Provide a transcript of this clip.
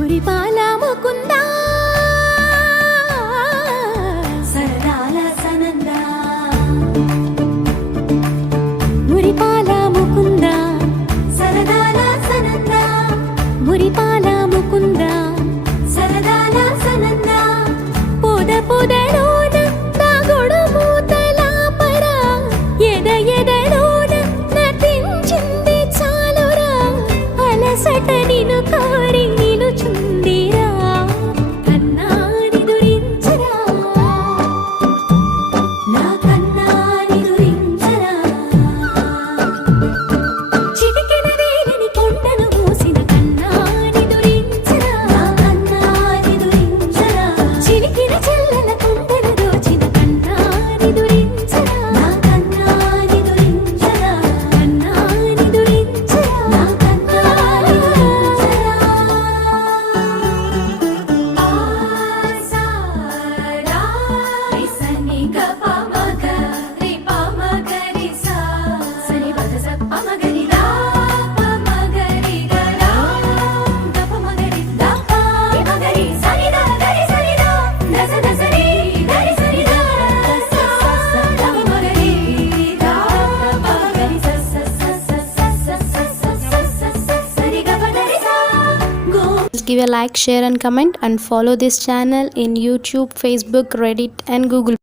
మురిపాల ముకుంద సరదాల సనంద మురిపాల ముకుంద సరదాల సనంద మురిపాల ముకుంద సరదాల సనంద పొద పొదలోన నాగొడు మూతల పర ఎద ఎదలోన నటించింది చాలురా అలసట నిను కోరి నిలుచుందిరా కన్నాని దురించరా నా కన్నాని దురించరా చిటికెన వేలిని కొండను మూసిన కన్నాని దురించరా నా కన్నాని దురించరా చిలికిన చెల్లెల కొండను దోచిన కన్నాని దురించరా నా కన్నాని దురించరా కన్నాని దురించరా నా కన్నాని దురించరా ఆసారా రిసని గప మగ రి ప మగ రి సా సని పద స ప మగ రి రా ప మగ రి గ రా గప మగ రి దా ప రి మగ రి సని ద గ రి సని ద దస దస రి ద రి సని ద స స ద ప మగ రి దా ప మగ రి స స స స స స స స స స సరి గ ప ద రి సా go. Give a like, share and comment, and follow this channel in YouTube, Facebook, Reddit and Google+.